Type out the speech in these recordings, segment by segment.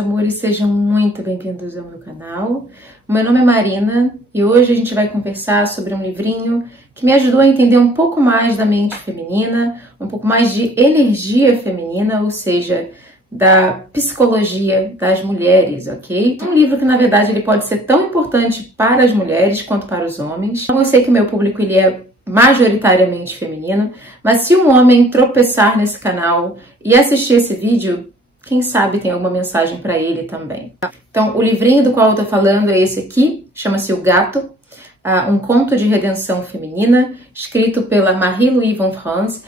amores, sejam muito bem-vindos ao meu canal. O meu nome é Marina e hoje a gente vai conversar sobre um livrinho que me ajudou a entender um pouco mais da mente feminina, um pouco mais de energia feminina, ou seja, da psicologia das mulheres, ok? Um livro que, na verdade, ele pode ser tão importante para as mulheres quanto para os homens. Então, eu sei que o meu público ele é majoritariamente feminino, mas se um homem tropeçar nesse canal e assistir esse vídeo, quem sabe tem alguma mensagem para ele também. Então, o livrinho do qual eu tô falando é esse aqui, chama-se O Gato, um conto de redenção feminina, escrito pela Marie-Louise von Franz.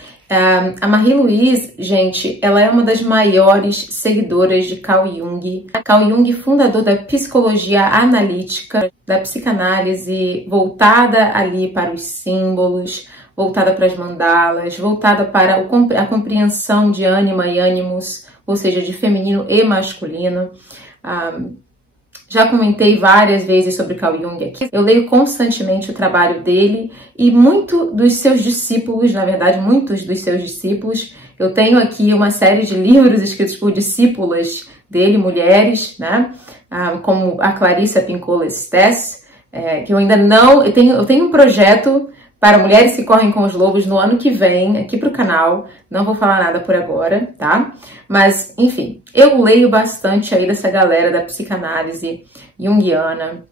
A Marie-Louise, gente, ela é uma das maiores seguidoras de Carl Jung. Carl Jung, fundador da psicologia analítica, da psicanálise voltada ali para os símbolos, voltada para as mandalas, voltada para a compreensão de ânima e ânimos, ou seja, de feminino e masculino. Já comentei várias vezes sobre Carl Jung aqui. Eu leio constantemente o trabalho dele e muitos dos seus discípulos, na verdade, muitos dos seus discípulos. Eu tenho aqui uma série de livros escritos por discípulas dele, mulheres, né? Como a Clarissa Pinkola Estes, que eu ainda não... Eu tenho um projeto para mulheres que correm com os lobos no ano que vem, aqui para o canal. Não vou falar nada por agora, tá? Mas, enfim, eu leio bastante aí dessa galera da psicanálise junguiana.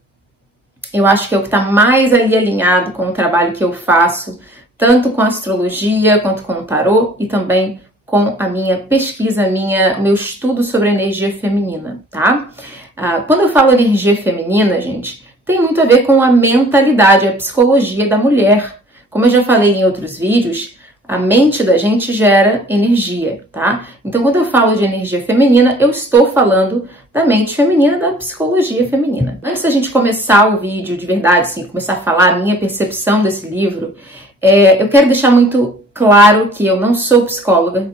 Eu acho que é o que está mais ali alinhado com o trabalho que eu faço, tanto com a astrologia, quanto com o tarô, e também com a minha pesquisa, meu estudo sobre a energia feminina, tá? Quando eu falo energia feminina, gente, tem muito a ver com a mentalidade, a psicologia da mulher. Como eu já falei em outros vídeos, a mente da gente gera energia, tá? Então, quando eu falo de energia feminina, eu estou falando da mente feminina, da psicologia feminina. Antes da gente começar o vídeo de verdade, assim, começar a falar a minha percepção desse livro, eu quero deixar muito claro que eu não sou psicóloga,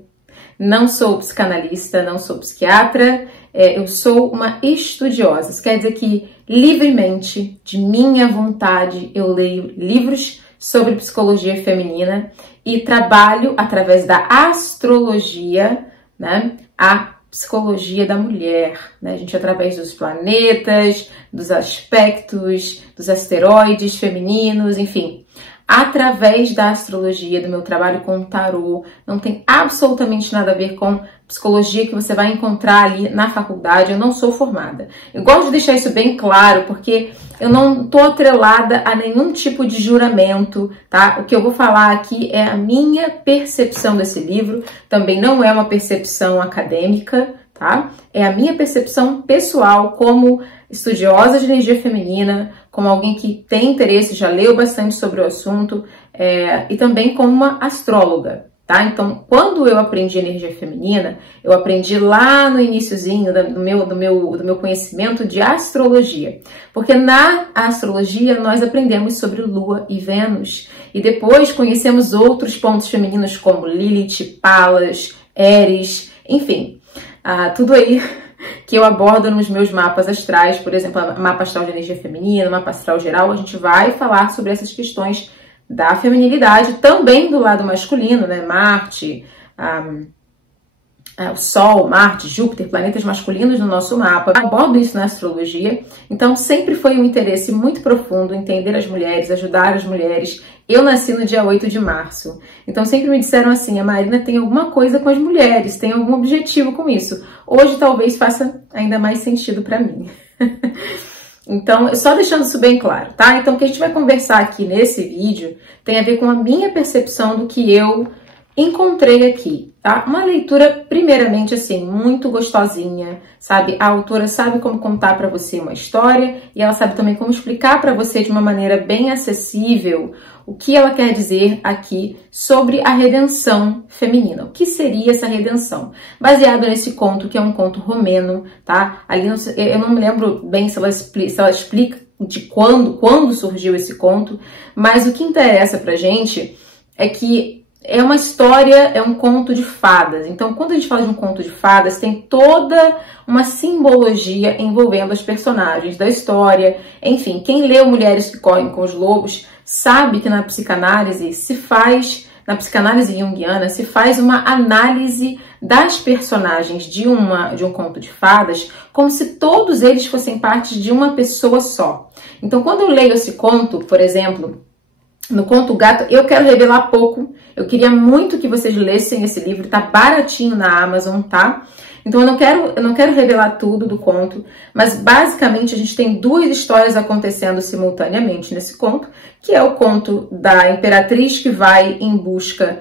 não sou psicanalista, não sou psiquiatra, eu sou uma estudiosa. Isso quer dizer que, livremente, de minha vontade, eu leio livros sobre psicologia feminina e trabalho através da astrologia, né, a psicologia da mulher, né, a gente através dos planetas, dos aspectos, dos asteroides femininos, enfim, através da astrologia, do meu trabalho com o tarô. Não tem absolutamente nada a ver com psicologia que você vai encontrar ali na faculdade. Eu não sou formada. Eu gosto de deixar isso bem claro, porque eu não tô atrelada a nenhum tipo de juramento, tá? O que eu vou falar aqui é a minha percepção desse livro. Também não é uma percepção acadêmica, tá? É a minha percepção pessoal como estudiosa de energia feminina, como alguém que tem interesse, já leu bastante sobre o assunto, e também como uma astróloga, tá? Então, quando eu aprendi energia feminina, eu aprendi lá no iniciozinho do meu conhecimento de astrologia. Porque na astrologia nós aprendemos sobre Lua e Vênus, e depois conhecemos outros pontos femininos como Lilith, Palas, Eris, enfim, tudo aí que eu abordo nos meus mapas astrais, por exemplo, mapa astral de energia feminina, mapa astral geral. A gente vai falar sobre essas questões da feminilidade, também do lado masculino, né? Marte, o Sol, Marte, Júpiter, planetas masculinos no nosso mapa. Eu abordo isso na astrologia, então sempre foi um interesse muito profundo entender as mulheres, ajudar as mulheres. Eu nasci no dia 8 de março, então sempre me disseram assim, a Marina tem alguma coisa com as mulheres, tem algum objetivo com isso. Hoje talvez faça ainda mais sentido para mim. Então, só deixando isso bem claro, tá? Então, o que a gente vai conversar aqui nesse vídeo tem a ver com a minha percepção do que eu encontrei aqui, tá? Uma leitura, primeiramente, assim, muito gostosinha, sabe? A autora sabe como contar pra você uma história e ela sabe também como explicar pra você de uma maneira bem acessível o que ela quer dizer aqui sobre a redenção feminina. O que seria essa redenção? Baseado nesse conto, que é um conto romeno, tá? Ali, eu não me lembro bem se ela explica de quando surgiu esse conto, mas o que interessa pra gente é que é uma história, é um conto de fadas. Então, quando a gente fala de um conto de fadas, tem toda uma simbologia envolvendo as personagens da história. Enfim, quem leu Mulheres que Correm com os Lobos sabe que na psicanálise se faz na psicanálise junguiana, se faz uma análise das personagens de um conto de fadas como se todos eles fossem parte de uma pessoa só. Então, quando eu leio esse conto, por exemplo, no Conto o Gato, eu quero revelar pouco. Eu queria muito que vocês lessem esse livro, tá baratinho na Amazon, tá? Então eu não quero revelar tudo do conto, mas basicamente a gente tem duas histórias acontecendo simultaneamente nesse conto, que é o conto da imperatriz que vai em busca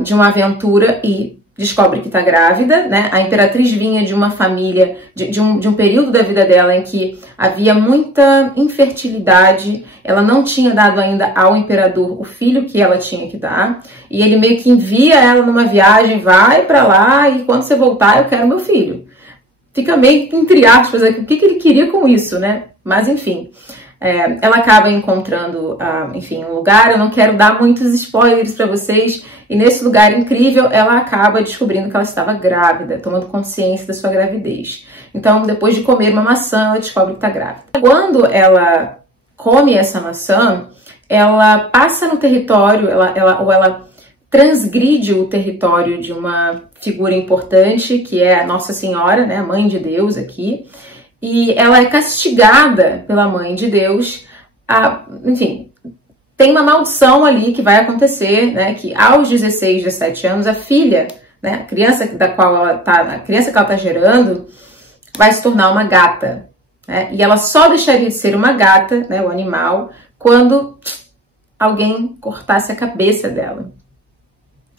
de uma aventura e descobre que está grávida, né? A imperatriz vinha de uma família, de um período da vida dela em que havia muita infertilidade, ela não tinha dado ainda ao imperador o filho que ela tinha que dar, e ele meio que envia ela numa viagem, vai para lá e quando você voltar eu quero meu filho. Fica meio entre aspas, o que ele queria com isso, né? Mas enfim... ela acaba encontrando, enfim, um lugar, eu não quero dar muitos spoilers para vocês, e nesse lugar incrível ela acaba descobrindo que ela estava grávida, tomando consciência da sua gravidez. Então, depois de comer uma maçã, ela descobre que está grávida. Quando ela come essa maçã, ela passa no território, ela transgride o território de uma figura importante, que é a Nossa Senhora, né, a Mãe de Deus aqui, e ela é castigada pela Mãe de Deus, enfim, tem uma maldição ali que vai acontecer, né, que aos 16, 17 anos, a filha, né, a criança que ela tá gerando, vai se tornar uma gata, né, e ela só deixaria de ser uma gata, né, o animal, quando alguém cortasse a cabeça dela.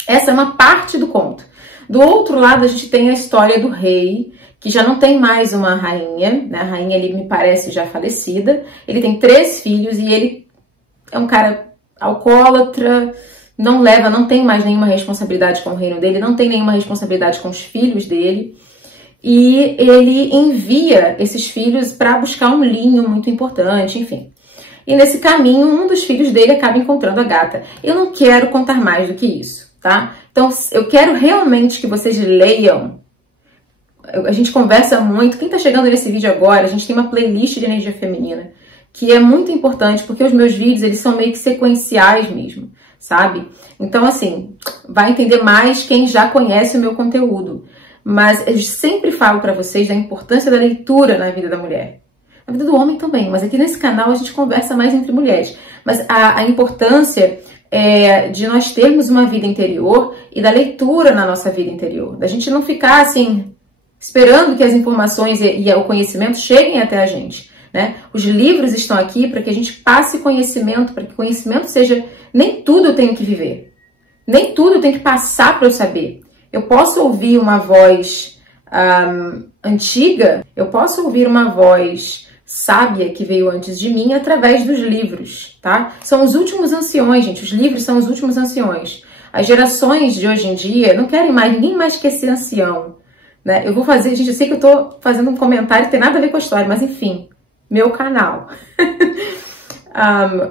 Essa é uma parte do conto. Do outro lado, a gente tem a história do rei, que já não tem mais uma rainha, né? A rainha, ele me parece já falecida. Ele tem 3 filhos e ele é um cara alcoólatra, não tem mais nenhuma responsabilidade com o reino dele, não tem nenhuma responsabilidade com os filhos dele. E ele envia esses filhos para buscar um linho muito importante, enfim. E nesse caminho, um dos filhos dele acaba encontrando a gata. Eu não quero contar mais do que isso, tá? Então, eu quero realmente que vocês leiam. A gente conversa muito. Quem tá chegando nesse vídeo agora, a gente tem uma playlist de energia feminina, que é muito importante, porque os meus vídeos, eles são meio que sequenciais mesmo, sabe? Então, assim, vai entender mais quem já conhece o meu conteúdo. Mas eu sempre falo pra vocês da importância da leitura na vida da mulher. Na vida do homem também, mas aqui nesse canal a gente conversa mais entre mulheres. Mas a importância de nós termos uma vida interior e da leitura na nossa vida interior. Da gente não ficar, assim, esperando que as informações e o conhecimento cheguem até a gente, né? Os livros estão aqui para que a gente passe conhecimento, para que o conhecimento seja... Nem tudo eu tenho que viver. Nem tudo eu tenho que passar para eu saber. Eu posso ouvir uma voz antiga, eu posso ouvir uma voz sábia que veio antes de mim através dos livros, tá? São os últimos anciões, gente. Os livros são os últimos anciões. As gerações de hoje em dia não querem mais, ninguém mais quer ser ancião, né? Eu vou fazer, gente, eu sei que eu tô fazendo um comentário que tem nada a ver com a história, mas enfim, meu canal.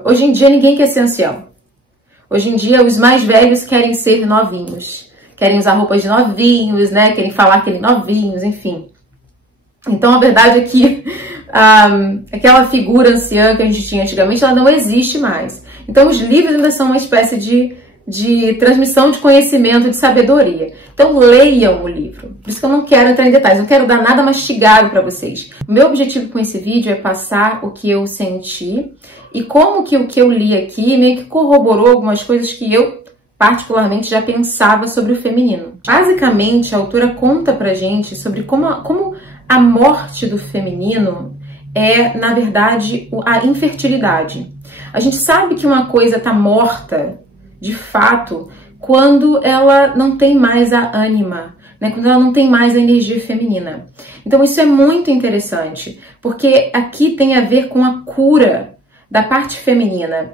Hoje em dia ninguém quer ser ancião. Hoje em dia os mais velhos querem ser novinhos. Querem usar roupas de novinhos, né? Querem falar que eles novinhos, enfim. Então a verdade é que aquela figura anciã que a gente tinha antigamente, ela não existe mais. Então os livros ainda são uma espécie de transmissão de conhecimento, de sabedoria. Então leiam o livro. Por isso que eu não quero entrar em detalhes, não quero dar nada mastigado para vocês. O meu objetivo com esse vídeo é passar o que eu senti e como que o que eu li aqui meio que corroborou algumas coisas que eu particularmente já pensava sobre o feminino. Basicamente, a autora conta pra gente sobre como a morte do feminino é, na verdade, a infertilidade. A gente sabe que uma coisa tá morta, de fato, quando ela não tem mais a ânima, né? Quando ela não tem mais a energia feminina. Então isso é muito interessante, porque aqui tem a ver com a cura da parte feminina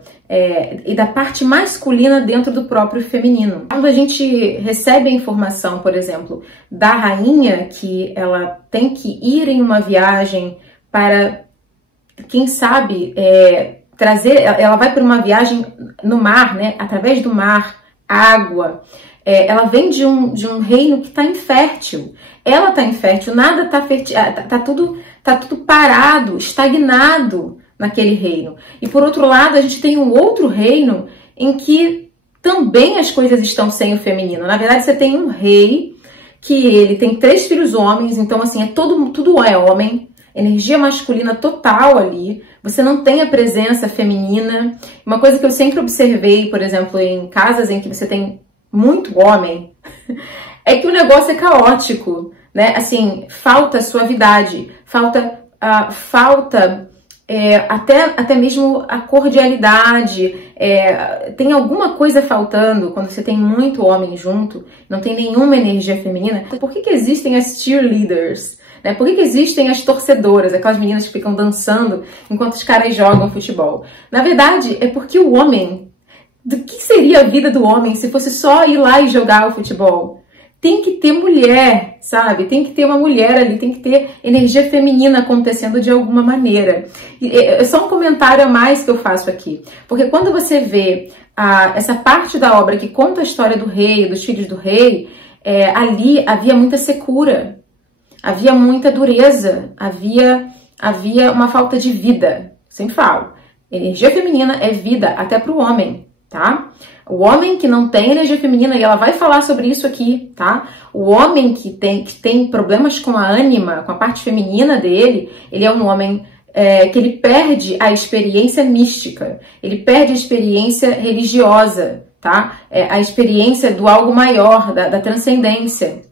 e da parte masculina dentro do próprio feminino. Quando a gente recebe a informação, por exemplo, da rainha, que ela tem que ir em uma viagem para, quem sabe, ela vai para uma viagem no mar, né? Através do mar, água. Ela vem de um reino que está infértil. Ela está infértil, nada está fértil, tá tudo parado, estagnado naquele reino. E por outro lado, a gente tem um outro reino em que também as coisas estão sem o feminino. Na verdade, você tem um rei que ele tem 3 filhos homens, então assim, tudo é homem, energia masculina total ali, você não tem a presença feminina. Uma coisa que eu sempre observei, por exemplo, em casas em que você tem muito homem, é que o negócio é caótico, né? Assim, falta suavidade, falta até mesmo a cordialidade, tem alguma coisa faltando quando você tem muito homem junto, não tem nenhuma energia feminina. Por que existem as cheerleaders? Né? Por que existem as torcedoras, aquelas meninas que ficam dançando enquanto os caras jogam futebol? Na verdade, é porque o homem, do que seria a vida do homem se fosse só ir lá e jogar o futebol? Tem que ter mulher, sabe? Tem que ter uma mulher ali, tem que ter energia feminina acontecendo de alguma maneira. É só um comentário a mais que eu faço aqui. Porque quando você vê essa parte da obra que conta a história do rei, dos filhos do rei, ali havia muita secura, havia muita dureza, havia uma falta de vida. Sempre falo, energia feminina é vida até para o homem, tá? O homem que não tem energia feminina, e ela vai falar sobre isso aqui, tá? O homem que tem problemas com a ânima, com a parte feminina dele, ele é um homem que ele perde a experiência mística, ele perde a experiência religiosa, tá? A experiência do algo maior, da transcendência.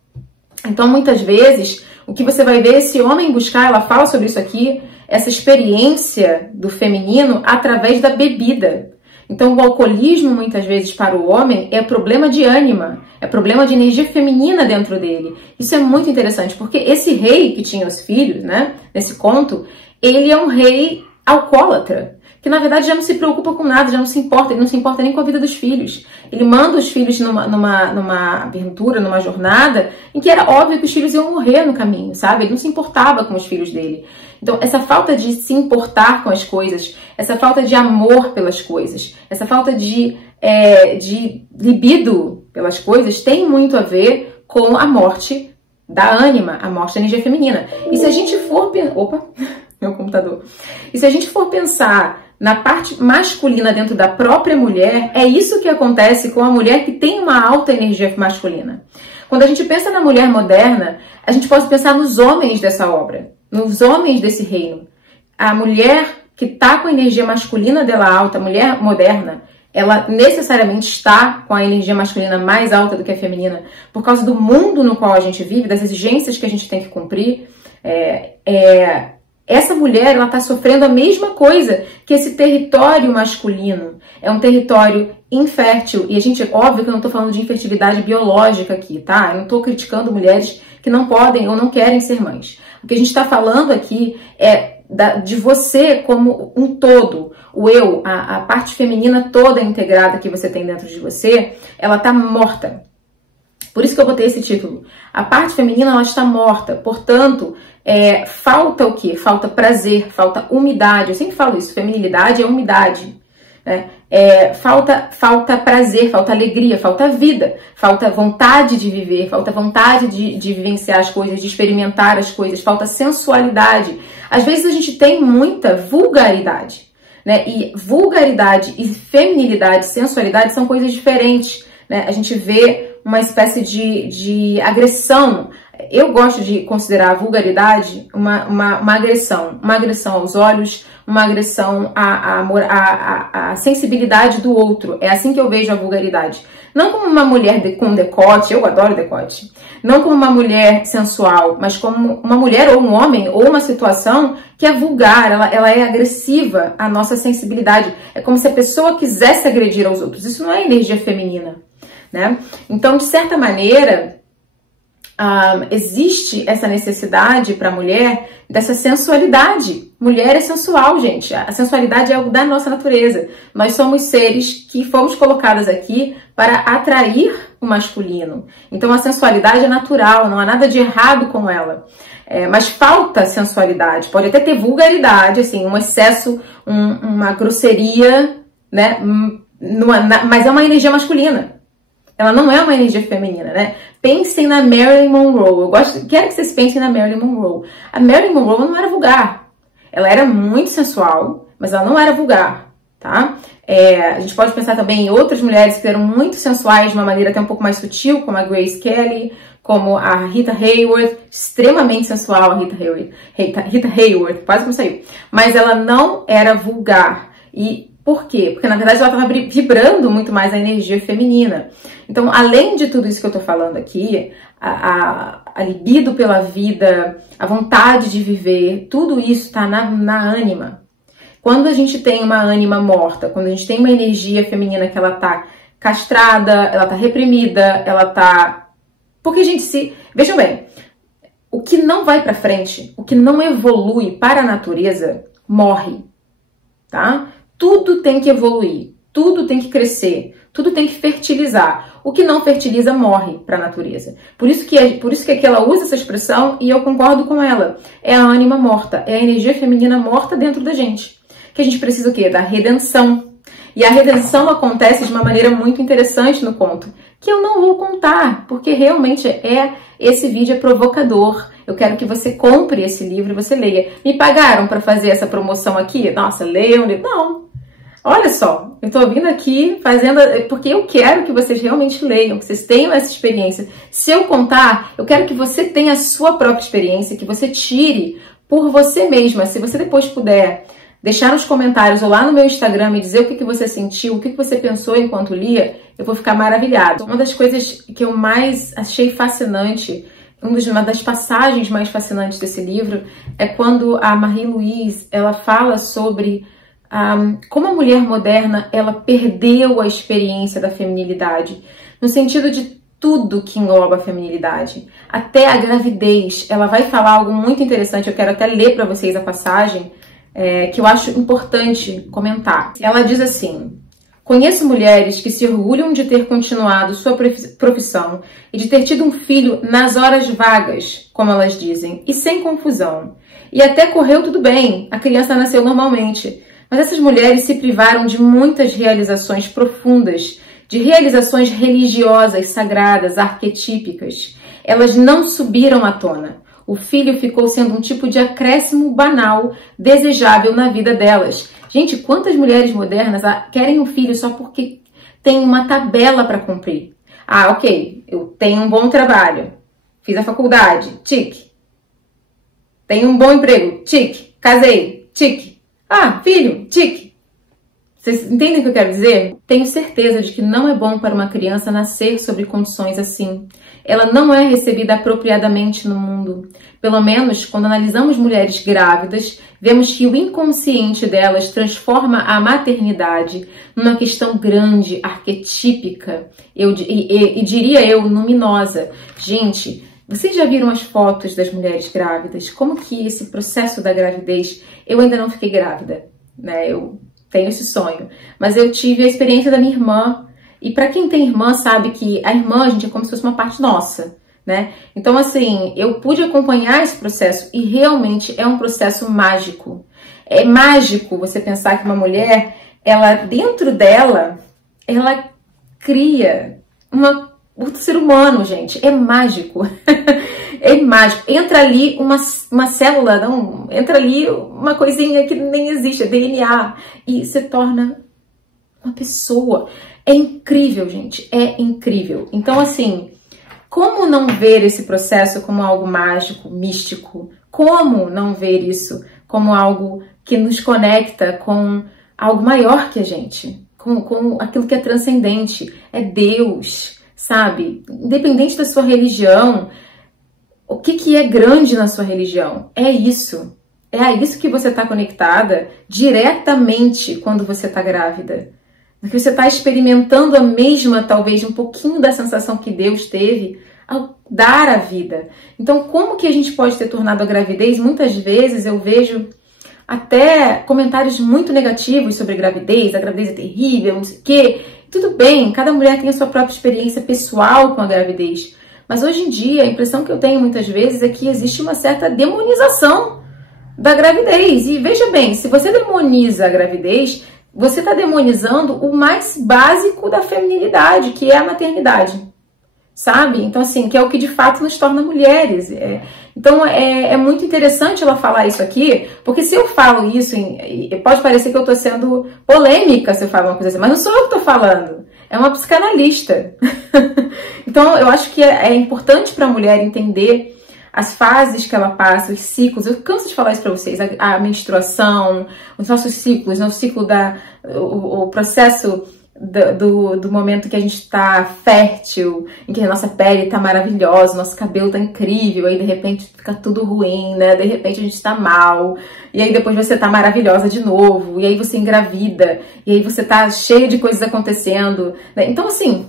Então, muitas vezes, o que você vai ver esse homem buscar, ela fala sobre isso aqui, essa experiência do feminino através da bebida. Então, o alcoolismo, muitas vezes, para o homem, é problema de ânima, é problema de energia feminina dentro dele. Isso é muito interessante, porque esse rei que tinha os filhos, né, nesse conto, ele é um rei alcoólatra, que na verdade já não se preocupa com nada, já não se importa, ele não se importa nem com a vida dos filhos. Ele manda os filhos numa aventura, numa jornada, em que era óbvio que os filhos iam morrer no caminho, sabe? Ele não se importava com os filhos dele. Então, essa falta de se importar com as coisas, essa falta de amor pelas coisas, essa falta de libido pelas coisas tem muito a ver com a morte da ânima, a morte da energia feminina. E se a gente for... Opa, meu computador. E se a gente for pensar na parte masculina dentro da própria mulher, é isso que acontece com a mulher que tem uma alta energia masculina. Quando a gente pensa na mulher moderna, a gente pode pensar nos homens dessa obra, nos homens desse reino. A mulher que está com a energia masculina dela alta, a mulher moderna, ela necessariamente está com a energia masculina mais alta do que a feminina, por causa do mundo no qual a gente vive, das exigências que a gente tem que cumprir. Essa mulher, ela está sofrendo a mesma coisa que esse território masculino. É um território infértil. E a gente, óbvio que eu não estou falando de infertilidade biológica aqui, tá? Eu não estou criticando mulheres que não podem ou não querem ser mães. O que a gente está falando aqui é de você como um todo. O eu, a parte feminina toda integrada que você tem dentro de você, ela está morta. Por isso que eu botei esse título. A parte feminina, ela está morta. Portanto, falta o quê? Falta prazer, falta umidade. Eu sempre falo isso, feminilidade é umidade. Né? Falta prazer, falta alegria, falta vida, falta vontade de viver, falta vontade de vivenciar as coisas, de experimentar as coisas, falta sensualidade. Às vezes a gente tem muita vulgaridade, né? E vulgaridade e feminilidade, sensualidade são coisas diferentes, né? A gente vê uma espécie de agressão. Eu gosto de considerar a vulgaridade uma agressão aos olhos, uma agressão à sensibilidade do outro. É assim que eu vejo a vulgaridade. Não como uma mulher com decote, eu adoro decote. Não como uma mulher sensual, mas como uma mulher ou um homem ou uma situação que é vulgar, ela é agressiva à nossa sensibilidade. É como se a pessoa quisesse agredir aos outros. Isso não é energia feminina, né? Então, de certa maneira, existe essa necessidade para a mulher dessa sensualidade. Mulher é sensual, gente. A sensualidade é algo da nossa natureza. Nós somos seres que fomos colocados aqui para atrair o masculino. Então a sensualidade é natural, não há nada de errado com ela. Mas falta sensualidade. Pode até ter vulgaridade, assim, um excesso, uma grosseria, né? Mas é uma energia masculina. Ela não é uma energia feminina, né? Pensem na Marilyn Monroe. Quero que vocês pensem na Marilyn Monroe. A Marilyn Monroe não era vulgar. Ela era muito sensual, mas ela não era vulgar, tá? tá? A gente pode pensar também em outras mulheres que eram muito sensuais de uma maneira até um pouco mais sutil, como a Grace Kelly, como a Rita Hayworth, extremamente sensual a Rita Hayworth, quase que não saiu. Mas ela não era vulgar. E por quê? Porque, na verdade, ela estava vibrando muito mais a energia feminina. Então, além de tudo isso que eu tô falando aqui, a libido pela vida, a vontade de viver, tudo isso tá na ânima. Quando a gente tem uma ânima morta, quando a gente tem uma energia feminina que ela tá castrada, ela tá reprimida, ela tá... Porque, gente, vejam bem, o que não vai pra frente, o que não evolui para a natureza, morre, tá? Tudo tem que evoluir, tudo tem que crescer, tudo tem que fertilizar. O que não fertiliza morre para a natureza. Por isso que aqui ela usa essa expressão e eu concordo com ela. É a ânima morta, é a energia feminina morta dentro da gente. Que a gente precisa o quê? Da redenção. E a redenção acontece de uma maneira muito interessante no conto, que eu não vou contar, porque realmente esse vídeo é provocador. Eu quero que você compre esse livro e você leia. Me pagaram para fazer essa promoção aqui? Nossa, leia um livro. Não. Olha só, eu tô vindo aqui fazendo... Porque eu quero que vocês realmente leiam, que vocês tenham essa experiência. Se eu contar, eu quero que você tenha a sua própria experiência, que você tire por você mesma. Se você depois puder deixar nos comentários ou lá no meu Instagram me dizer o que você sentiu, o que você pensou enquanto lia, eu vou ficar maravilhada. Uma das coisas que eu mais achei fascinante, uma das passagens mais fascinantes desse livro, é quando a Marie-Louise, ela fala sobre como a mulher moderna, ela perdeu a experiência da feminilidade, no sentido de tudo que engloba a feminilidade, até a gravidez. Ela vai falar algo muito interessante, eu quero até ler para vocês a passagem, que eu acho importante comentar. Ela diz assim: conheço mulheres que se orgulham de ter continuado sua profissão e de ter tido um filho nas horas vagas, como elas dizem, e sem confusão. E até correu tudo bem, a criança nasceu normalmente. Mas essas mulheres se privaram de muitas realizações profundas, de realizações religiosas, sagradas, arquetípicas. Elas não subiram à tona. O filho ficou sendo um tipo de acréscimo banal, desejável na vida delas. Gente, quantas mulheres modernas querem um filho só porque tem uma tabela para cumprir? Ah, ok, eu tenho um bom trabalho, fiz a faculdade, tique. Tenho um bom emprego, tique. Casei, tique. Ah, filho, tique. Vocês entendem o que eu quero dizer? Tenho certeza de que não é bom para uma criança nascer sob condições assim. Ela não é recebida apropriadamente no mundo. Pelo menos, quando analisamos mulheres grávidas, vemos que o inconsciente delas transforma a maternidade numa questão grande, arquetípica, e diria eu, luminosa. Gente, vocês já viram as fotos das mulheres grávidas? Como que esse processo da gravidez... Eu ainda não fiquei grávida, né? Eu tenho esse sonho. Mas eu tive a experiência da minha irmã. E para quem tem irmã, sabe que a irmã, gente, é como se fosse uma parte nossa, né? Então, assim, eu pude acompanhar esse processo e realmente é um processo mágico. É mágico você pensar que uma mulher, ela, dentro dela, ela cria outro ser humano, gente. É mágico. É mágico. Entra ali uma célula, não, entra ali uma coisinha que nem existe, é DNA, e se torna uma pessoa. É incrível, gente. É incrível. Então, assim, como não ver esse processo como algo mágico, místico? Como não ver isso como algo que nos conecta com algo maior que a gente? Com aquilo que é transcendente. É Deus, sabe? Independente da sua religião, o que é grande na sua religião? É isso. É a isso que você está conectada diretamente quando você está grávida. Porque você está experimentando a mesma, talvez, um pouquinho da sensação que Deus teve ao dar a vida. Então, como que a gente pode ter tornado a gravidez? Muitas vezes eu vejo até comentários muito negativos sobre a gravidez é terrível, não sei o quê. Tudo bem, cada mulher tem a sua própria experiência pessoal com a gravidez. Mas hoje em dia, a impressão que eu tenho muitas vezes é que existe uma certa demonização da gravidez. E veja bem, se você demoniza a gravidez, você está demonizando o mais básico da feminilidade, que é a maternidade. sabe? Então, assim, que é o que de fato nos torna mulheres. Então, é muito interessante ela falar isso aqui, porque se eu falo isso, pode parecer que eu tô sendo polêmica se eu falo uma coisa assim, mas não sou eu que tô falando, é uma psicanalista. Então, eu acho que é importante para a mulher entender as fases que ela passa, os ciclos. Eu canso de falar isso para vocês, a menstruação, os nossos ciclos, o ciclo o processo do momento que a gente está fértil, em que a nossa pele está maravilhosa, nosso cabelo está incrível, aí de repente fica tudo ruim, né? De repente a gente está mal, e aí depois você está maravilhosa de novo, e aí você engravida, e aí você está cheia de coisas acontecendo, né? Então, assim,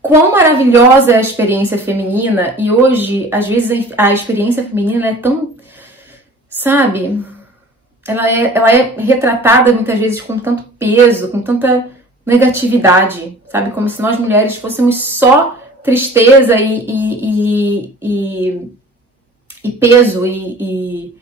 quão maravilhosa é a experiência feminina, e hoje, às vezes, a experiência feminina é tão, sabe, ela é retratada muitas vezes com tanto peso, com tanta negatividade, sabe, como se nós mulheres fôssemos só tristeza e peso e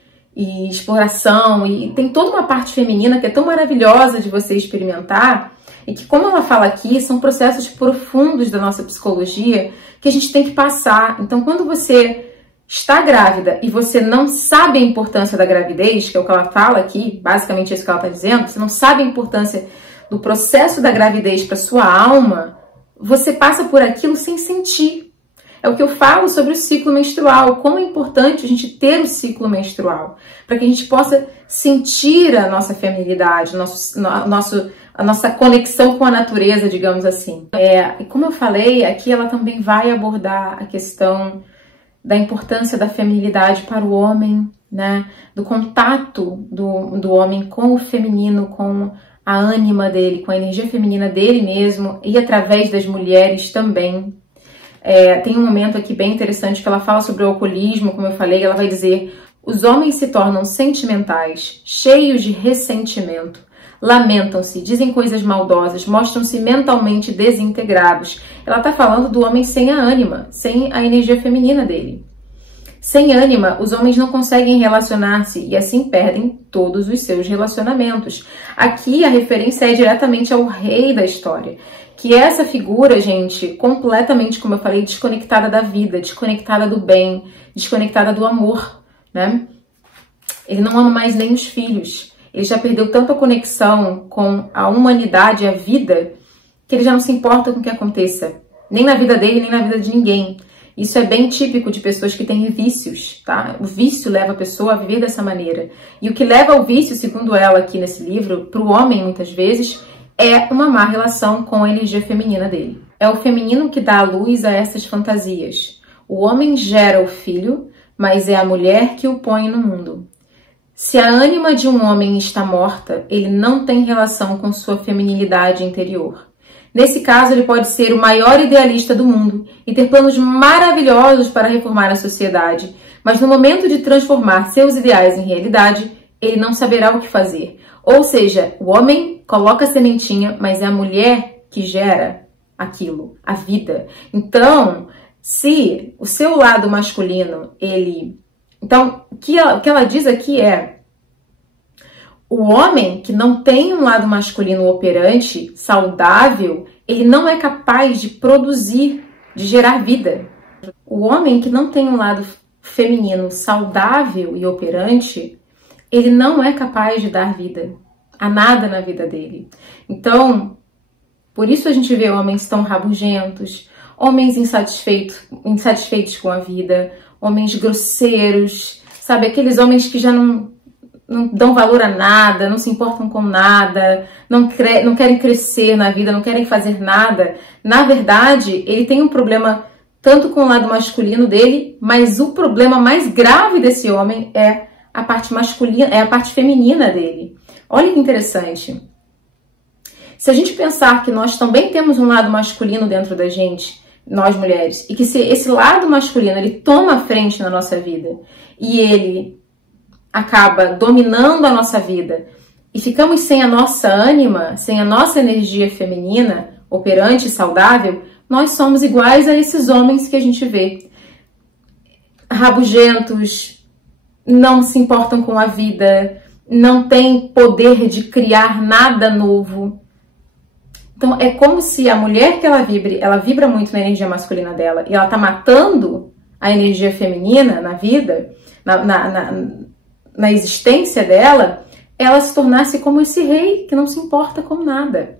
exploração, e tem toda uma parte feminina que é tão maravilhosa de você experimentar, e que, como ela fala aqui, são processos profundos da nossa psicologia que a gente tem que passar. Então, quando você está grávida e você não sabe a importância da gravidez, que é o que ela fala aqui, basicamente é isso que ela está dizendo, você não sabe a importância do processo da gravidez para sua alma, você passa por aquilo sem sentir. É o que eu falo sobre o ciclo menstrual, como é importante a gente ter o ciclo menstrual, para que a gente possa sentir a nossa feminilidade, a nossa conexão com a natureza, digamos assim. E como eu falei, aqui ela também vai abordar a questão da importância da feminilidade para o homem, né? Do contato do homem com o feminino, com a ânima dele, com a energia feminina dele mesmo, e através das mulheres também. Tem um momento aqui bem interessante que ela fala sobre o alcoolismo, como eu falei, ela vai dizer: os homens se tornam sentimentais, cheios de ressentimento, lamentam-se, dizem coisas maldosas, mostram-se mentalmente desintegrados. Ela está falando do homem sem a ânima, sem a energia feminina dele. Sem ânima, os homens não conseguem relacionar-se e assim perdem todos os seus relacionamentos. Aqui a referência é diretamente ao rei da história, que é essa figura, gente, completamente, como eu falei, desconectada da vida, desconectada do bem, desconectada do amor, né? Ele não ama mais nem os filhos. Ele já perdeu tanta conexão com a humanidade, a vida, que ele já não se importa com o que aconteça, nem na vida dele, nem na vida de ninguém. Isso é bem típico de pessoas que têm vícios, tá? O vício leva a pessoa a viver dessa maneira. E o que leva ao vício, segundo ela aqui nesse livro, para o homem muitas vezes, é uma má relação com a energia feminina dele. É o feminino que dá a luz a essas fantasias. O homem gera o filho, mas é a mulher que o põe no mundo. Se a ânima de um homem está morta, ele não tem relação com sua feminilidade interior. Nesse caso, ele pode ser o maior idealista do mundo e ter planos maravilhosos para reformar a sociedade, mas no momento de transformar seus ideais em realidade, ele não saberá o que fazer. Ou seja, o homem coloca a sementinha, mas é a mulher que gera aquilo, a vida. Então, se o seu lado masculino, Então, o que ela diz aqui é: o homem que não tem um lado masculino operante, saudável, ele não é capaz de produzir, de gerar vida. O homem que não tem um lado feminino saudável e operante, ele não é capaz de dar vida a nada na vida dele. Então, por isso a gente vê homens tão rabugentos, homens insatisfeitos com a vida, homens grosseiros, sabe? Aqueles homens que já não dão valor a nada, não se importam com nada, não querem crescer na vida, não querem fazer nada. Na verdade, ele tem um problema tanto com o lado masculino dele, mas o problema mais grave desse homem é a parte masculina, é a parte feminina dele. Olha que interessante. Se a gente pensar que nós também temos um lado masculino dentro da gente, nós mulheres, e que se esse lado masculino ele toma a frente na nossa vida e ele acaba dominando a nossa vida e ficamos sem a nossa ânima, sem a nossa energia feminina operante e saudável, nós somos iguais a esses homens que a gente vê. Rabugentos, não se importam com a vida, não têm poder de criar nada novo. Então é como se a mulher que ela vibra muito na energia masculina dela e ela tá matando a energia feminina na vida, na existência dela, ela se tornasse como esse rei que não se importa com nada.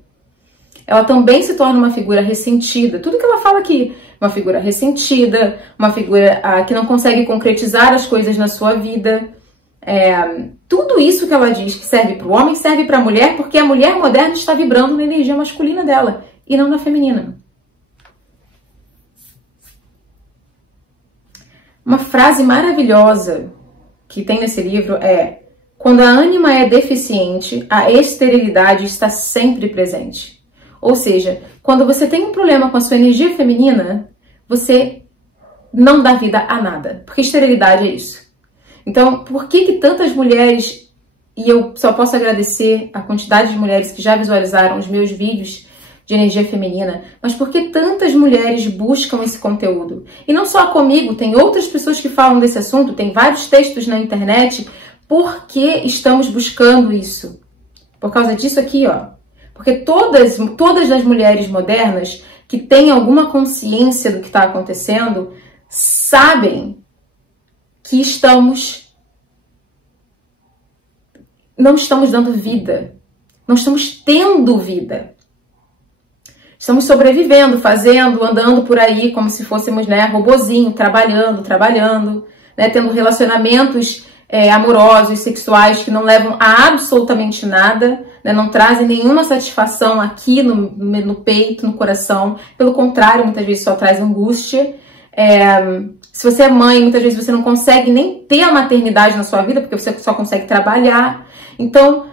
Ela também se torna uma figura ressentida. Tudo que ela fala aqui, uma figura ressentida, uma figura que não consegue concretizar as coisas na sua vida. Tudo isso que ela diz que serve para o homem, serve para a mulher, porque a mulher moderna está vibrando na energia masculina dela e não na feminina. Uma frase maravilhosa que tem nesse livro é: quando a ânima é deficiente, a esterilidade está sempre presente. Ou seja, quando você tem um problema com a sua energia feminina, você não dá vida a nada, porque esterilidade é isso. Então, por que tantas mulheres, e eu só posso agradecer a quantidade de mulheres que já visualizaram os meus vídeos de energia feminina, mas por que tantas mulheres buscam esse conteúdo? E não só comigo, tem outras pessoas que falam desse assunto, tem vários textos na internet. Por que estamos buscando isso? Por causa disso aqui, ó. Porque todas as mulheres modernas que têm alguma consciência do que está acontecendo sabem que não estamos dando vida, não estamos tendo vida. Estamos sobrevivendo, andando por aí como se fôssemos, né, robozinho, trabalhando, né, tendo relacionamentos amorosos, sexuais que não levam a absolutamente nada, né, não trazem nenhuma satisfação aqui no peito, no coração. Pelo contrário, muitas vezes só traz angústia. Se você é mãe, muitas vezes você não consegue nem ter a maternidade na sua vida, porque você só consegue trabalhar. Então,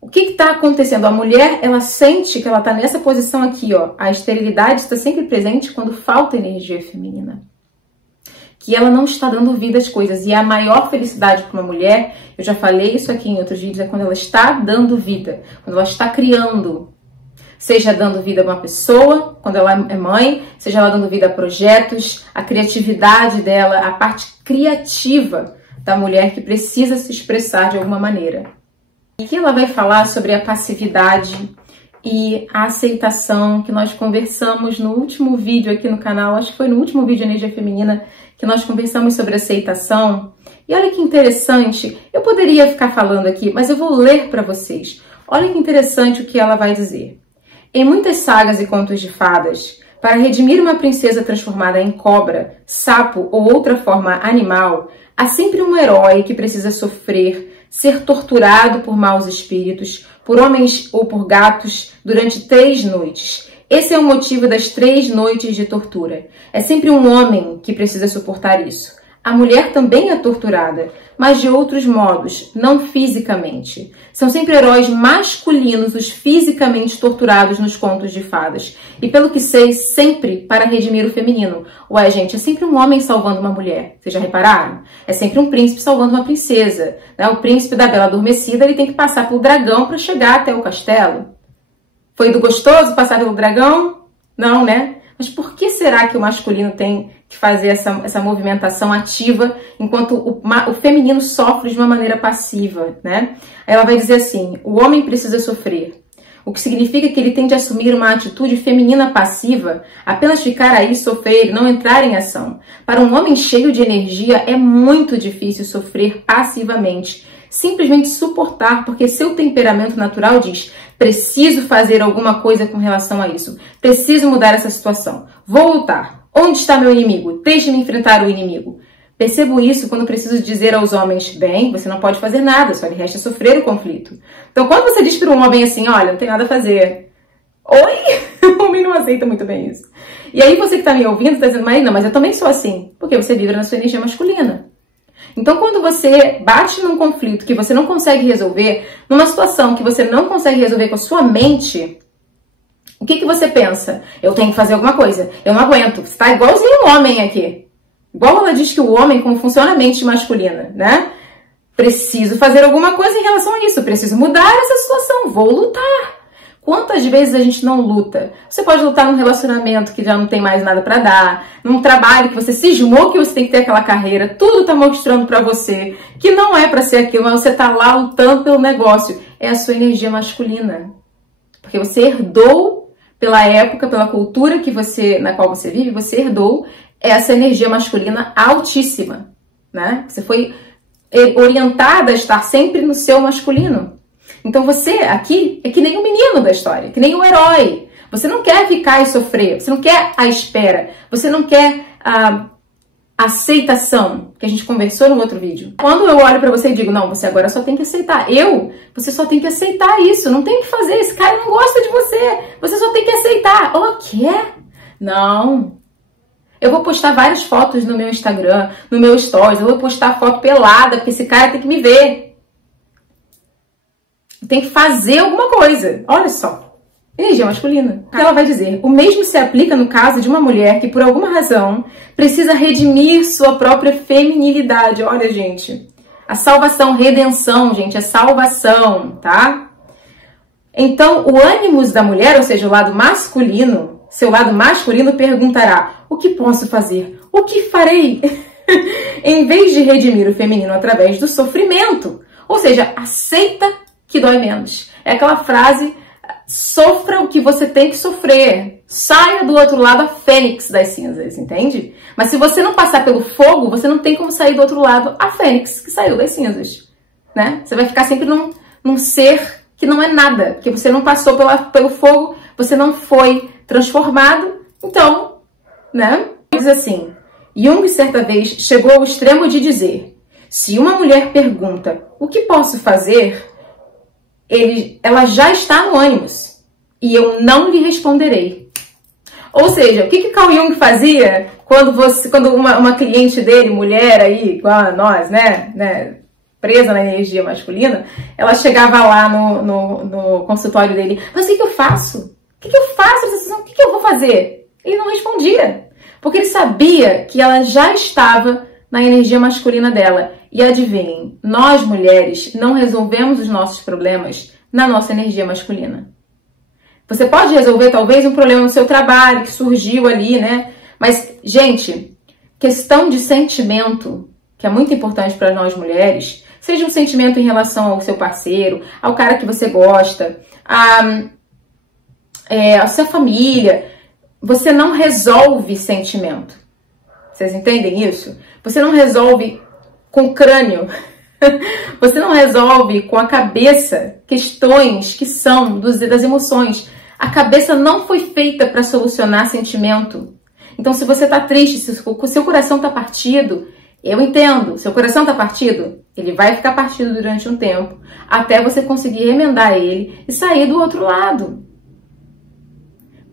o que está acontecendo? A mulher, ela sente que ela está nessa posição aqui, ó. A esterilidade está sempre presente quando falta energia feminina. Que ela não está dando vida às coisas. E a maior felicidade para uma mulher, eu já falei isso aqui em outros vídeos, é quando ela está dando vida, quando ela está criando. Seja dando vida a uma pessoa, quando ela é mãe, seja ela dando vida a projetos, a criatividade dela, a parte criativa da mulher que precisa se expressar de alguma maneira. Aqui ela vai falar sobre a passividade e a aceitação que nós conversamos no último vídeo aqui no canal, acho que foi no último vídeo de Energia Feminina, que nós conversamos sobre aceitação. E olha que interessante, eu poderia ficar falando aqui, mas eu vou ler para vocês. Olha que interessante o que ela vai dizer. Em muitas sagas e contos de fadas, para redimir uma princesa transformada em cobra, sapo ou outra forma animal, há sempre um herói que precisa sofrer, ser torturado por maus espíritos, por homens ou por gatos durante 3 noites. Esse é o motivo das 3 noites de tortura. É sempre um homem que precisa suportar isso. A mulher também é torturada, mas de outros modos, não fisicamente. São sempre heróis masculinos os fisicamente torturados nos contos de fadas. E pelo que sei, sempre para redimir o feminino. Ué, gente, é sempre um homem salvando uma mulher. Vocês já repararam? É sempre um príncipe salvando uma princesa. Né? O príncipe da Bela Adormecida, ele tem que passar pelo dragão para chegar até o castelo. Foi do gostoso passar pelo dragão? Não, né? Mas por que será que o masculino tem que fazer essa movimentação ativa, enquanto o feminino sofre de uma maneira passiva, né? Aí ela vai dizer assim, o homem precisa sofrer, o que significa que ele tem de assumir uma atitude feminina passiva, apenas ficar aí, sofrer, não entrar em ação. Para um homem cheio de energia, é muito difícil sofrer passivamente, simplesmente suportar, porque seu temperamento natural diz, preciso fazer alguma coisa com relação a isso, preciso mudar essa situação, vou lutar. Onde está meu inimigo? Deixe-me enfrentar o inimigo. Percebo isso quando preciso dizer aos homens, bem, você não pode fazer nada, só lhe resta sofrer o conflito. Então, quando você diz para um homem assim, olha, não tem nada a fazer. Oi? O homem não aceita muito bem isso. E aí você que está me ouvindo está dizendo, mas eu também sou assim, porque você vibra na sua energia masculina. Então, quando você bate num conflito que você não consegue resolver, numa situação que você não consegue resolver com a sua mente, o que você pensa? Eu tenho que fazer alguma coisa. Eu não aguento. Você tá igualzinho um homem aqui. Igual ela diz que o homem, como funciona a mente masculina, né? Preciso fazer alguma coisa em relação a isso. Preciso mudar essa situação. Vou lutar. Quantas vezes a gente não luta? Você pode lutar num relacionamento que já não tem mais nada pra dar, num trabalho que você cismou que você tem que ter aquela carreira, tudo tá mostrando pra você que não é pra ser aquilo, mas você tá lá lutando pelo negócio. É a sua energia masculina. Porque você herdou pela época, pela cultura na qual você vive, você herdou essa energia masculina altíssima, né? Você foi orientada a estar sempre no seu masculino. Então você aqui é que nem o menino da história, que nem o herói. Você não quer ficar e sofrer, você não quer a espera, você não quer a aceitação, que a gente conversou no outro vídeo. Quando eu olho pra você e digo, não, você agora só tem que aceitar. Você só tem que aceitar isso, não tem o que fazer, esse cara não gosta de você só tem que aceitar. O quê? Não. Eu vou postar várias fotos no meu Instagram, no meu Stories, eu vou postar foto pelada, porque esse cara tem que me ver. Tem que fazer alguma coisa. Olha só. Energia masculina. Ela vai dizer, o mesmo se aplica no caso de uma mulher que, por alguma razão, precisa redimir sua própria feminilidade. Olha, gente, a salvação, redenção, gente, é salvação, tá? Então, o ânimos da mulher, ou seja, o lado masculino, seu lado masculino perguntará, o que posso fazer? O que farei? Em vez de redimir o feminino através do sofrimento. Ou seja, aceita que dói menos. É aquela frase... Sofra o que você tem que sofrer. Saia do outro lado a fênix das cinzas, entende? Mas se você não passar pelo fogo, você não tem como sair do outro lado a fênix que saiu das cinzas, né? Você vai ficar sempre num ser que não é nada, porque você não passou pelo fogo, você não foi transformado. Então, né? Diz assim, Jung certa vez chegou ao extremo de dizer, se uma mulher pergunta, o que posso fazer? Ela já está no ânimos e eu não lhe responderei. Ou seja, o que Carl Jung fazia quando uma cliente dele, mulher aí, igual a nós, né, presa na energia masculina, ela chegava lá no consultório dele, mas o que eu faço? O que eu faço? O que eu vou fazer? Ele não respondia, porque ele sabia que ela já estava na energia masculina dela. E adivinhem, nós mulheres não resolvemos os nossos problemas na nossa energia masculina. Você pode resolver talvez um problema no seu trabalho que surgiu ali, né? Mas, gente, questão de sentimento, que é muito importante para nós mulheres, seja um sentimento em relação ao seu parceiro, ao cara que você gosta, a sua família, você não resolve sentimento. Vocês entendem isso? Você não resolve com o crânio. Você não resolve com a cabeça questões que são das emoções. A cabeça não foi feita para solucionar sentimento. Então, se você está triste, se o seu coração está partido, eu entendo. Seu coração está partido, ele vai ficar partido durante um tempo, até você conseguir remendar ele e sair do outro lado.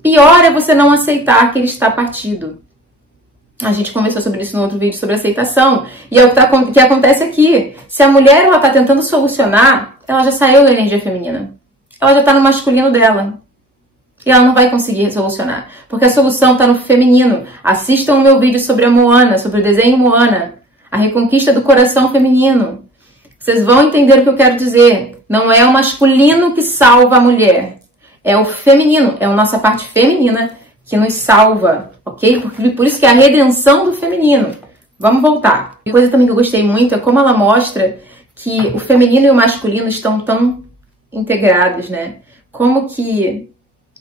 Pior é você não aceitar que ele está partido. A gente conversou sobre isso no outro vídeo, sobre aceitação. E é o que acontece aqui. Se a mulher está tentando solucionar, ela já saiu da energia feminina. Ela já está no masculino dela. E ela não vai conseguir solucionar. Porque a solução está no feminino. Assistam o meu vídeo sobre a Moana, sobre o desenho Moana. A reconquista do coração feminino. Vocês vão entender o que eu quero dizer. Não é o masculino que salva a mulher. É o feminino. É a nossa parte feminina que nos salva, ok? Por isso que é a redenção do feminino. Vamos voltar. Uma coisa também que eu gostei muito é como ela mostra que o feminino e o masculino estão tão integrados, né? Como que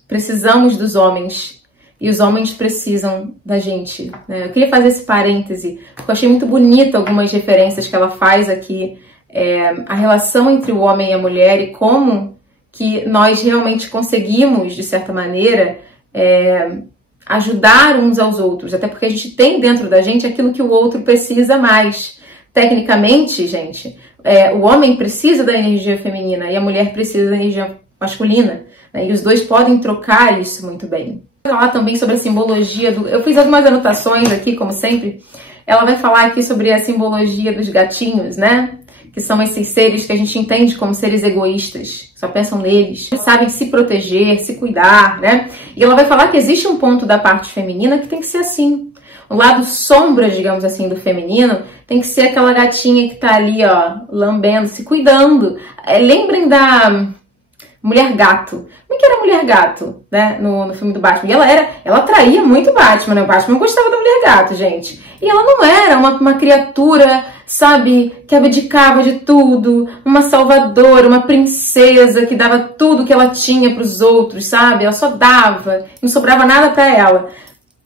precisamos dos homens e os homens precisam da gente, né? Eu queria fazer esse parêntese, porque eu achei muito bonita algumas referências que ela faz aqui, a relação entre o homem e a mulher e como que nós realmente conseguimos, de certa maneira, ajudar uns aos outros, até porque a gente tem dentro da gente aquilo que o outro precisa mais. Tecnicamente, gente, o homem precisa da energia feminina e a mulher precisa da energia masculina, né? E os dois podem trocar isso muito bem. Vou falar também sobre a simbologia eu fiz algumas anotações aqui, como sempre. Ela vai falar aqui sobre a simbologia dos gatinhos, né? Que são esses seres que a gente entende como seres egoístas, só pensam neles, sabem se proteger, se cuidar, né? E ela vai falar que existe um ponto da parte feminina que tem que ser assim. O lado sombra, digamos assim, do feminino tem que ser aquela gatinha que tá ali, ó, lambendo, se cuidando. Lembrem da mulher gato. Como é que era a mulher gato, né, no filme do Batman? E ela atraía muito o Batman, né? O Batman gostava da mulher gato, gente. E ela não era uma criatura, sabe, que abdicava de tudo, uma salvadora, uma princesa que dava tudo que ela tinha para os outros, sabe? Ela só dava, não sobrava nada para ela.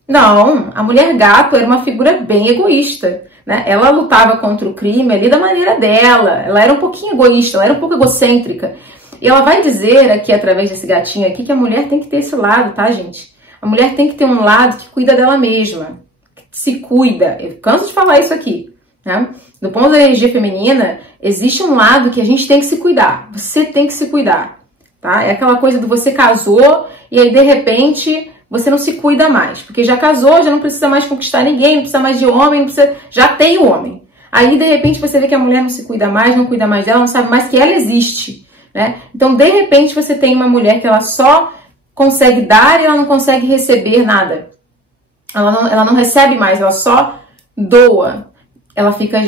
Não, a mulher gato era uma figura bem egoísta, né? Ela lutava contra o crime ali da maneira dela. Ela era um pouquinho egoísta, ela era um pouco egocêntrica. E ela vai dizer aqui, através desse gatinho aqui, que a mulher tem que ter esse lado, tá, gente? A mulher tem que ter um lado que cuida dela mesma, que se cuida. Eu canso de falar isso aqui, né? Do ponto da energia feminina, existe um lado que a gente tem que se cuidar. Você tem que se cuidar, tá? É aquela coisa do você casou e aí, de repente, você não se cuida mais. Porque já casou, já não precisa mais conquistar ninguém, não precisa mais de homem, não precisa... já tem o homem. Aí, de repente, você vê que a mulher não se cuida mais, não cuida mais dela, não sabe mais que ela existe, né? Então, de repente, você tem uma mulher que ela só consegue dar e ela não consegue receber nada. Ela não recebe mais, ela só doa. Ela fica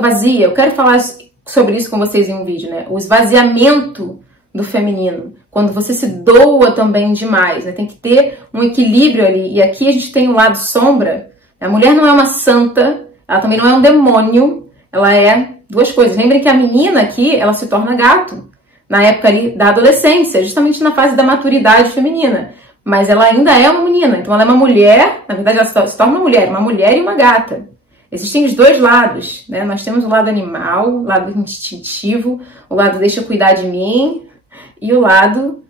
vazia. Eu quero falar sobre isso com vocês em um vídeo, né? O esvaziamento do feminino. Quando você se doa também demais, né? Tem que ter um equilíbrio ali. E aqui a gente tem o lado sombra. A mulher não é uma santa, ela também não é um demônio. Ela é duas coisas. Lembrem que a menina aqui, ela se torna gato. Na época ali da adolescência, justamente na fase da maturidade feminina. Mas ela ainda é uma menina, então ela é uma mulher, na verdade ela se torna uma mulher e uma gata. Existem os dois lados, né? Nós temos o lado animal, o lado instintivo, o lado deixa eu cuidar de mim, e o lado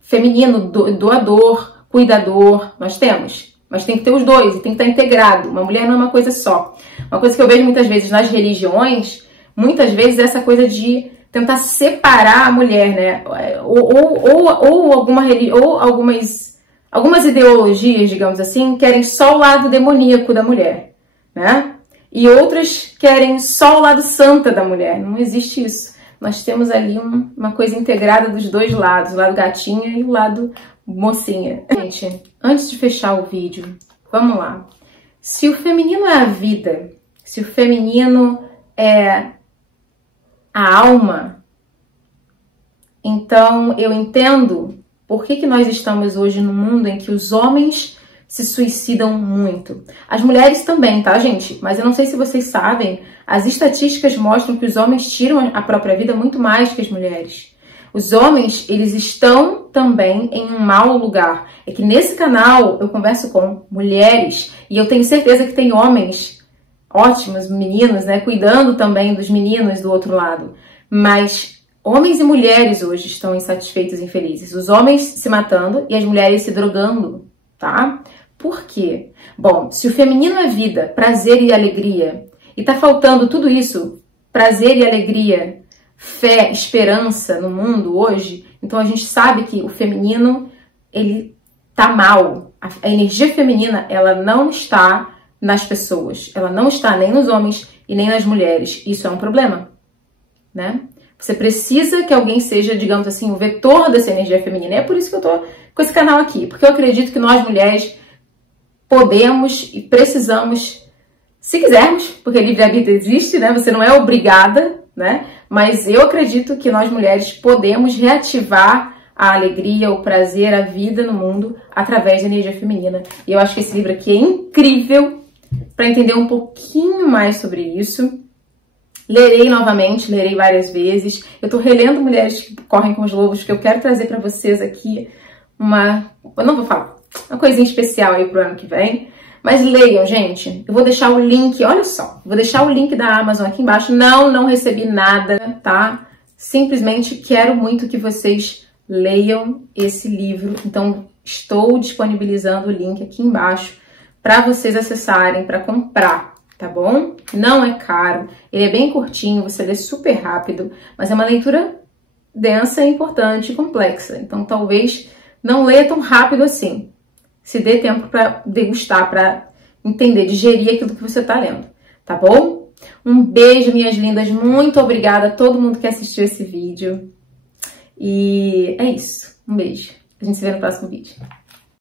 feminino, doador, cuidador, nós temos. Mas tem que ter os dois, e tem que estar integrado. Uma mulher não é uma coisa só. Uma coisa que eu vejo muitas vezes nas religiões, muitas vezes é essa coisa de tentar separar a mulher, né? Ou algumas ideologias, digamos assim, querem só o lado demoníaco da mulher, né? E outras querem só o lado santa da mulher. Não existe isso. Nós temos ali uma coisa integrada dos dois lados, o lado gatinha e o lado mocinha. Gente, antes de fechar o vídeo, vamos lá. Se o feminino é a vida, se o feminino é a alma, então eu entendo por que nós estamos hoje num mundo em que os homens se suicidam muito. As mulheres também, tá, gente? Mas eu não sei se vocês sabem, as estatísticas mostram que os homens tiram a própria vida muito mais que as mulheres. Os homens, eles estão também em um mau lugar. É que nesse canal eu converso com mulheres e eu tenho certeza que tem homens ótimos, meninos, né, cuidando também dos meninos do outro lado. Mas homens e mulheres hoje estão insatisfeitos e infelizes. Os homens se matando e as mulheres se drogando, tá? Por quê? Bom, se o feminino é vida, prazer e alegria, e tá faltando tudo isso, prazer e alegria, fé, esperança no mundo hoje, então a gente sabe que o feminino, ele tá mal. A energia feminina, ela não está nas pessoas. Ela não está nem nos homens e nem nas mulheres. Isso é um problema, né? Você precisa que alguém seja, digamos assim, o vetor dessa energia feminina. E é por isso que eu tô com esse canal aqui. Porque eu acredito que nós mulheres podemos e precisamos, se quisermos, porque livre-arbítrio existe, né? Você não é obrigada, né? Mas eu acredito que nós mulheres podemos reativar a alegria, o prazer, a vida no mundo através da energia feminina. E eu acho que esse livro aqui é incrível para entender um pouquinho mais sobre isso. Lerei novamente, lerei várias vezes. Eu tô relendo Mulheres que Correm com os Lobos, porque eu quero trazer para vocês aqui eu não vou falar, uma coisinha especial aí pro ano que vem. Mas leiam, gente. Eu vou deixar o link, olha só, vou deixar o link da Amazon aqui embaixo. Não recebi nada, tá? Simplesmente quero muito que vocês leiam esse livro. Então, estou disponibilizando o link aqui embaixo para vocês acessarem, para comprar, tá bom? Não é caro, ele é bem curtinho, você lê super rápido, mas é uma leitura densa, importante e complexa. Então, talvez não leia tão rápido assim. Se dê tempo para degustar, para entender, digerir aquilo que você está lendo, tá bom? Um beijo, minhas lindas, muito obrigada a todo mundo que assistiu esse vídeo. E é isso, um beijo. A gente se vê no próximo vídeo.